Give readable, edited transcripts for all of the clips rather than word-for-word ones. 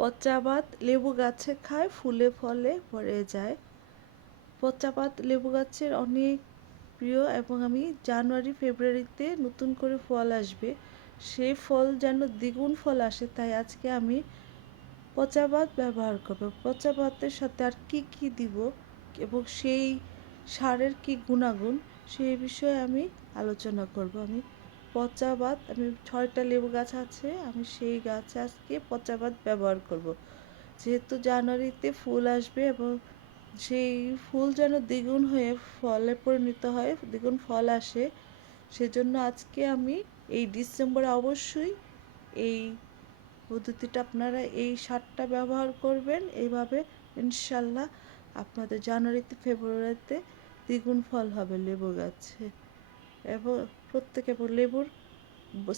পচা ভাত লেবু গাছে খায়, ফুলে ফলে ভরে যায়। পচা ভাত লেবু গাছের অনেক প্রিয় এবং আমি জানুয়ারি ফেব্রুয়ারিতে নতুন করে ফল আসবে, সেই ফল যেন দ্বিগুণ ফল আসে, তাই আজকে আমি পচা ভাত ব্যবহার করব। পচা ভাতের সাথে আর কি কি দিব এবং সেই সারের কি গুণাগুণ সেই বিষয়ে আমি আলোচনা করব। আমি পচা ভাত, আমি 6টা লেবু গাছ আছে, আমি সেই গাছে আজকে পচা ভাত ব্যবহার করব। যেহেতু জানুয়ারিতে ফুল আসবে এবং সেই ফুল যেন দ্বিগুণ হয়ে ফলে পরিণত হয়, দ্বিগুণ ফল আসে, সেজন্য আজকে আমি এই ডিসেম্বরে অবশ্যই এই পদ্ধতিটা আপনারা এই সারটা ব্যবহার করবেন। এইভাবে ইনশাল্লাহ আপনাদের জানুয়ারিতে ফেব্রুয়ারিতে দ্বিগুণ ফল হবে লেবু গাছে এবং প্রত্যেকে লেবুর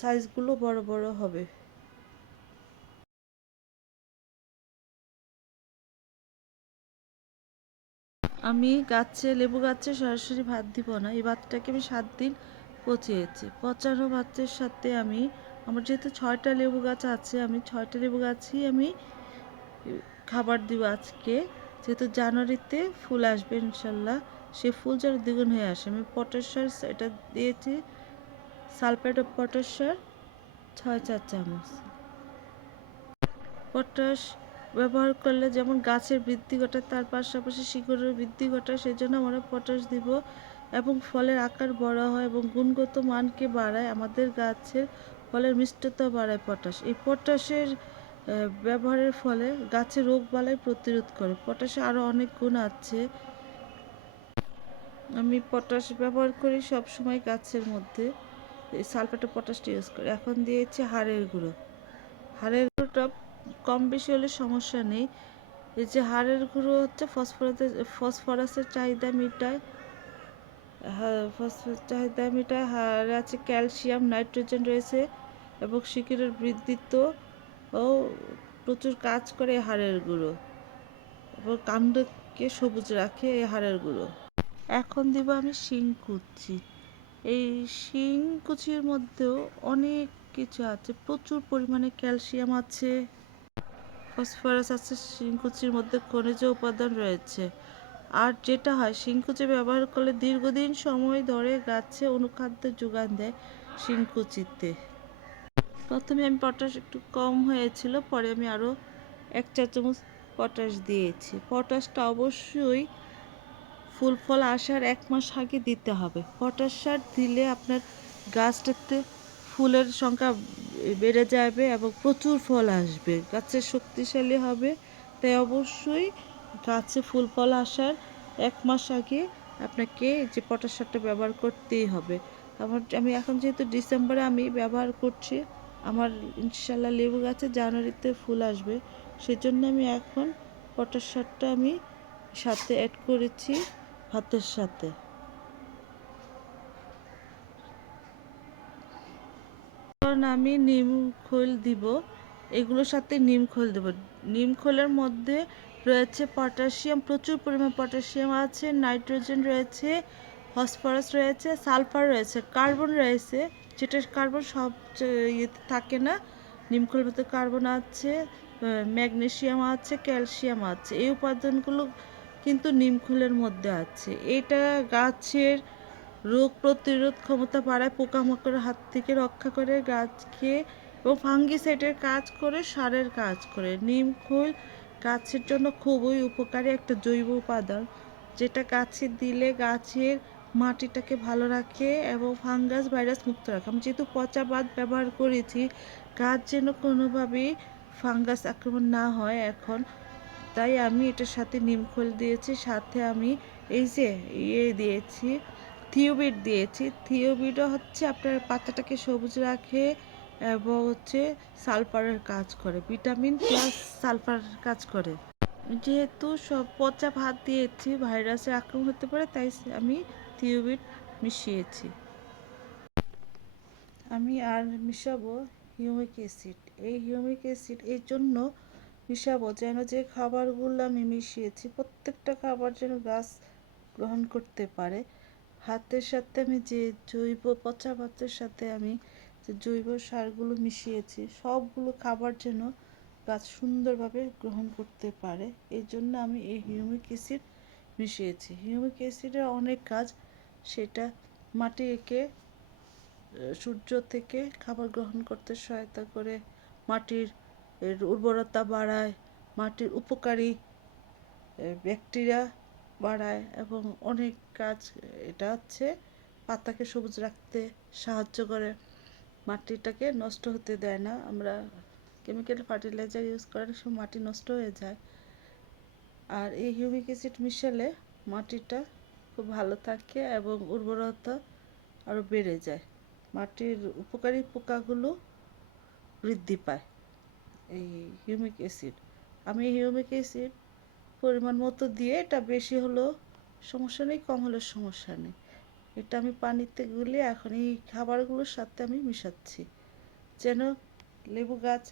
সাইজগুলো বড় বড় হবে। আমি লেবু গাছে সরাসরি ভাত দিব না, এই ভাতটাকে আমি 7 দিন পচিয়েছি। পচানো ভাতের সাথে আমার যেহেতু 6টা লেবু গাছ আছে, আমি 6টা লেবু গাছই আমি খাবার দিব আজকে। যেহেতু জানুয়ারিতে ফুল আসবে ইনশাল্লাহ, সে ফুল যেন দ্বিগুণ হয়ে আসে। আমি পটাশ সার এটা দিয়েছি, সালফেট অফ পটাশ সার 6-4 চামচ। পটাশ ব্যবহার করলে যেমন গাছের বৃদ্ধি ঘটায়, তার পাশাপাশি শিকড়ের বৃদ্ধি ঘটায়, সেজন্য আমরা পটাশ দিব এবং ফলের আকার বড় হয় এবং গুণগত মানকে বাড়ায়। আমাদের গাছের ফলের মিষ্টতা বাড়ায় পটাশ। এই পটাশের ব্যবহারের ফলে গাছের রোগবালাই প্রতিরোধ করে। পটাশে আরও অনেক গুণ আছে। আমি পটাশ ব্যবহার করি সব সময় গাছের মধ্যে, সালফেট অফ পটাশটা ইউজ করি। এখন দিয়েছি হাড়ের গুঁড়ো। হাড়ের গুঁড়োটা কম বেশি হলে সমস্যা নেই। এই যে হাড়ের গুঁড়ো হচ্ছে ফসফরাসের চাহিদা মেটায়, ফসফরাসের চাহিদা মেটায়। হাড়ে আছে ক্যালসিয়াম, নাইট্রোজেন রয়েছে এবং শিকড়ের বৃদ্ধিতেও ও প্রচুর কাজ করে হাড়ের গুঁড়ো এবং কাণ্ডকে সবুজ রাখে এই হাড়ের গুঁড়ো। এখন দিব আমি শিংকুচি। এই শিংকুচির মধ্যেও অনেক কিছু আছে, প্রচুর পরিমাণে ক্যালসিয়াম আছে, ফসফরাস আছে, শিংকুচির মধ্যে খনিজ উপাদান রয়েছে। আর যেটা হয়, শিংকুচি ব্যবহার করলে দীর্ঘদিন সময় ধরে গাছে অনুখাদ্য যোগান দেয় শিংকুচিতে। প্রথমে আমি পটাশ একটু কম হয়েছিল, পরে আমি আরও 1 চা-চামচ পটাশ দিয়েছি। পটাশটা অবশ্যই ফুল ফল আসার 1 মাস আগে দিতে হবে। পটাশ সার দিলে আপনার গাছটাতে ফুলের সংখ্যা বেড়ে যাবে এবং প্রচুর ফল আসবে, গাছের শক্তিশালী হবে। তাই অবশ্যই গাছে ফুল ফল আসার 1 মাস আগে আপনাকে যে পটাশ সারটা ব্যবহার করতেই হবে। আমি এখন যেহেতু ডিসেম্বরে আমি ব্যবহার করছি, আমার ইনশাল্লাহ লেবু গাছে জানুয়ারিতে ফুল আসবে, সেজন্য আমি এখন পটাশ সারটা আমি সাথে অ্যাড করেছি ভাতের সাথে। কারণ আমি নিম খৈল দিব, এগুলোর সাথে নিম খৈল দেব। নিম খৈলের মধ্যে রয়েছে পটাশিয়াম, প্রচুর পরিমাণ পটাশিয়াম আছে, নাইট্রোজেন রয়েছে, ফসফরাস রয়েছে, সালফার রয়েছে, কার্বন রয়েছে। যেটা কার্বন সব ইয়েতে থাকে না, নিম খৈলের মধ্যে কার্বন আছে, ম্যাগনেসিয়াম আছে, ক্যালসিয়াম আছে। এই উপাদানগুলো কিন্তু নিম খৈলের মধ্যে আছে। এটা গাছের রোগ প্রতিরোধ ক্ষমতা বাড়ায়, পোকামাকড়ের হাত থেকে রক্ষা করে গাছকে এবং ফাঙ্গিসাইডের কাজ করে, সারের কাজ করে। নিম খৈল গাছের জন্য খুবই উপকারী একটা জৈব উপাদান, যেটা গাছে দিলে গাছের মাটিটাকে ভালো রাখে এবং ফাঙ্গাস ভাইরাস মুক্ত রাখে। আমি যেহেতু পচা বাত ব্যবহার করেছি, গাছ যেন কোনোভাবেই ফাঙ্গাস আক্রমণ না হয় এখন, তাই আমি এটার সাথে নিম খৈল দিয়েছি। সাথে আমি এই যে দিয়েছি, থিওবিট দিয়েছি। থিওবিটও হচ্ছে আপনার পাতাটাকে সবুজ রাখে এবং হচ্ছে সালফারের কাজ করে, ভিটামিন প্লাস সালফার কাজ করে। যেহেতু সব পচা ভাত দিয়েছি, ভাইরাসের আক্রমণ হতে পারে, তাই আমি থিওবিট মিশিয়েছি। আমি আর মিশাবো হিউমিক অ্যাসিড। এই হিউমিক অ্যাসিড এই জন্য মিশাবো যেন যে খাবারগুলো আমি মিশিয়েছি প্রত্যেকটা খাবার যেন গাছ গ্রহণ করতে পারে। ভাতের সাথে আমি যে পচা ভাতের সাথে আমি যে জৈব সারগুলো মিশিয়েছি, সবগুলো খাবার যেন গাছ সুন্দরভাবে গ্রহণ করতে পারে। এই জন্য আমি এই হিউমিক অ্যাসিড মিশিয়েছি। হিউমিক অ্যাসিডের অনেক কাজ, সেটা মাটিকে সূর্য থেকে খাবার গ্রহণ করতে সহায়তা করে, মাটির উর্বরতা বাড়ায়, মাটির উপকারী ব্যাকটেরিয়া বাড়ায় এবং অনেক কাজ। এটা হচ্ছে পাতাকে সবুজ রাখতে সাহায্য করে, মাটিটাকে নষ্ট হতে দেয় না। আমরা কেমিক্যাল ফার্টিলাইজার ইউজ করার সময় মাটি নষ্ট হয়ে যায়, আর এই হিউমিক অ্যাসিড মিশালে মাটিটা খুব ভালো থাকে এবং উর্বরতা আরও বেড়ে যায়, মাটির উপকারী পোকাগুলো বৃদ্ধি পায় এই হিউমিক অ্যাসিড। আমি হিউমিক অ্যাসিড পরিমাণ মতো দিয়ে, এটা বেশি হলেও সমস্যা নেই, কম হলেও সমস্যা নেই, এটা আমি পানিতে গুলিয়ে এখন এই খাবারগুলোর সাথে আমি মিশাচ্ছি, যেন লেবু গাছ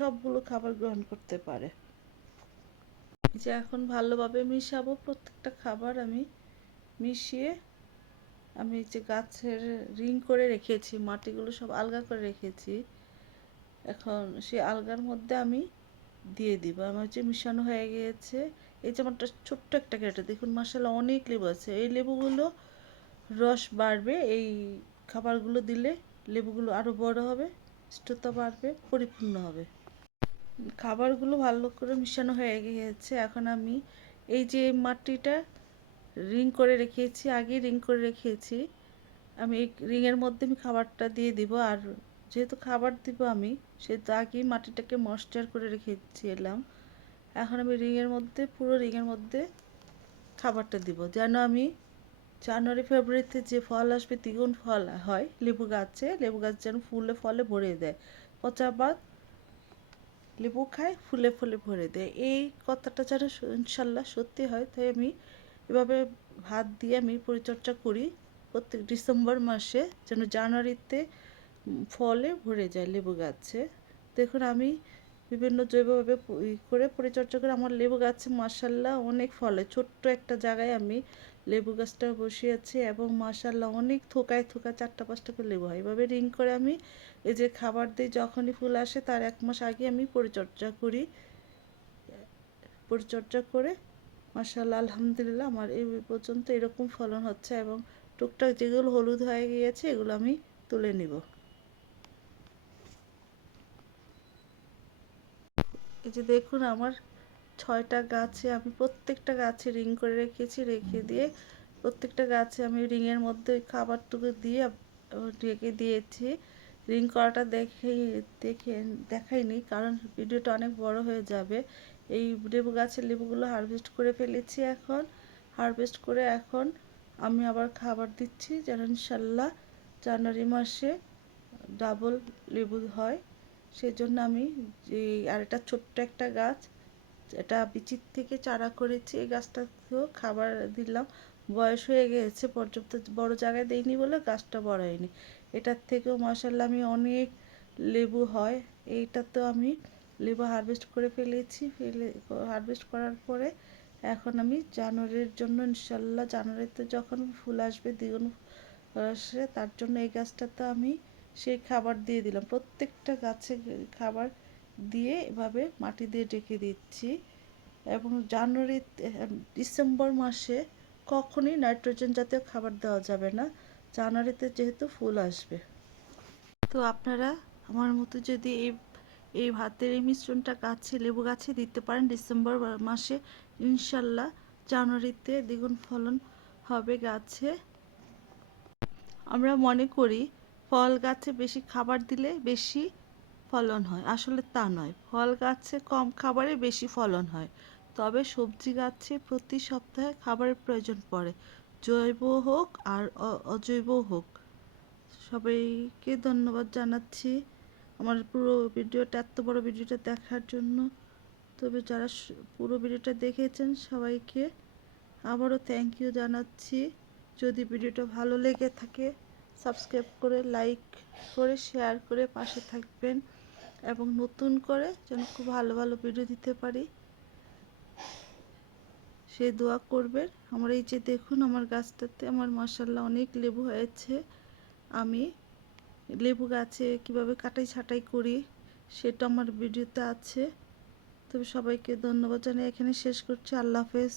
সবগুলো খাবার গ্রহণ করতে পারে। যে এখন ভালোভাবে মিশাবো, প্রত্যেকটা খাবার আমি মিশিয়ে আমি যে গাছের রিং করে রেখেছি, মাটিগুলো সব আলগা করে রেখেছি, এখন সেই আলগার মধ্যে আমি দিয়ে দিব। আমার যে মিশানো হয়ে গিয়েছে, এই যেমনটা ছোট্ট একটা কেটে দেখুন, মাসাল্লাহ অনেক লেবু আছে। এই লেবুগুলো রস বাড়বে, এই খাবারগুলো দিলে লেবুগুলো আরও বড় হবে, স্থিরতা বাড়বে, পরিপূর্ণ হবে। খাবারগুলো ভালো করে মিশানো হয়ে গিয়েছে। এখন আমি এই যে মাটিটা রিং করে রেখেছি, আগে রিং করে রেখেছি, আমি এই রিংয়ের মধ্যে আমি খাবারটা দিয়ে দিব। আর যেহেতু খাবার দিব আমি, সেহেতু আগেই মাটিটাকে ময়েশ্চার করে রেখেছিলাম। এখন আমি রিংয়ের মধ্যে, পুরো রিংয়ের মধ্যে খাবারটা দিব, যেন আমি জানুয়ারি ফেব্রুয়ারিতে যে ফল আসবে, দ্বিগুণ ফল হয় লেবু গাছে, লেবু গাছ যেন ফুলে ফলে ভরে দেয়, পচা বাদ লেবু খায়, ফুলে ফুলে ভরে দেয়, এই কথাটা যেন ইনশাল্লাহ সত্যি হয়। তাই আমি এভাবে হাত দিয়ে আমি পরিচর্যা করি প্রত্যেক ডিসেম্বর মাসে, যেন জানুয়ারিতে ফলে ভরে যায় লেবু গাছে। দেখুন আমি বিভিন্ন জৈবভাবে করে পরিচর্যা করে আমার লেবু গাছে মাশাল্লাহ অনেক ফলে। ছোট্ট একটা জায়গায় আমি লেবু গাছটা বসিয়েছি এবং মাশাল্লাহ অনেক থোকায় থোকা 4টা 5টা করে লেবু হয়। এভাবে রিং করে আমি এই যে খাবার দিই, যখনই ফুল আসে তার 1 মাস আগে আমি পরিচর্যা করি। পরিচর্যা করে মাশাল্লাহ আলহামদুলিল্লাহ আমার এই পর্যন্ত এরকম ফলন হচ্ছে, এবং টুকটাক যেগুলো হলুদ হয়ে গিয়েছে এগুলো আমি তুলে নিব। এই যে দেখুন আমার 6টা গাছে আমি প্রত্যেকটা গাছে রিং করে রেখেছি, রেখে দিয়ে প্রত্যেকটা গাছে আমি রিংয়ের মধ্যে খাবারটুকু দিয়ে রেখে দিয়েছি। রিং করাটা দেখাইনি, কারণ ভিডিওটা অনেক বড় হয়ে যাবে। এই লেবু গাছের লেবুগুলো হারভেস্ট করে ফেলেছি, এখন হারভেস্ট করে এখন আমি আবার খাবার দিচ্ছি, যেন ইনশাল্লাহ জানুয়ারি মাসে ডাবল লেবু হয়। সেজন্য আমি যে আর এটা ছোট্ট একটা গাছ, এটা বিচির থেকে চারা করেছি, এই গাছটাকেও খাবার দিলাম, বয়স হয়ে গিয়েছে, পর্যাপ্ত বড় জায়গায় দেইনি বলে গাছটা বড় হয়নি। এটার থেকেও মাশাল্লাহ আমি অনেক লেবু হয়। এইটাতেও আমি লেবু হারভেস্ট করে ফেলেছি, হারভেস্ট করার পরে এখন আমি জানুয়ারির জন্য ইনশাল্লাহ জানুয়ারিতে যখন ফুল আসবে, দ্বিগুণ আসে, তার জন্য এই গাছটাতে আমি সেই খাবার দিয়ে দিলাম। প্রত্যেকটা গাছে খাবার দিয়ে এভাবে মাটি দিয়ে ঢেকে দিচ্ছি। এবং ডিসেম্বর মাসে কখনই নাইট্রোজেন জাতীয় খাবার দেওয়া যাবে না, জানুয়ারিতে যেহেতু ফুল আসবে। তো আপনারা আমার মতো যদি এই ভাতের এই মিশ্রণটা গাছে, লেবু গাছে দিতে পারেন ডিসেম্বর মাসে, ইনশাল্লাহ জানুয়ারিতে দ্বিগুণ ফলন হবে গাছে। আমরা মনে করি ফল গাছে বেশি খাবার দিলে বেশি ফলন হয়, আসলে তা নয়। ফল গাছে কম খাবারে বেশি ফলন হয়, তবে সবজি গাছে প্রতি সপ্তাহে খাবারের প্রয়োজন পড়ে, জৈব হোক আর অজৈব হোক। সবাইকে ধন্যবাদ জানাচ্ছি আমার পুরো ভিডিওটা, এত বড় ভিডিওটা দেখার জন্য। তবে যারা পুরো ভিডিওটা দেখেছেন সবাইকে আবারও থ্যাংক ইউ জানাচ্ছি। যদি ভিডিওটা ভালো লেগে থাকে সাবস্ক্রাইব করে, লাইক করে, শেয়ার করে পাশে থাকবেন, এবং নতুন করে যেন খুব ভালো ভালো ভিডিও দিতে পারি সে দোয়া করবেন। আমার এই যে দেখুন আমার গাছটাতে আমার মাশাল্লাহ অনেক লেবু হয়েছে। আমি লেবু গাছে কিভাবে কাটাই ছাঁটাই করি সেটা আমার ভিডিওতে আছে। তবে সবাইকে ধন্যবাদ জানিয়ে এখানে শেষ করছি। আল্লাহ হাফেজ।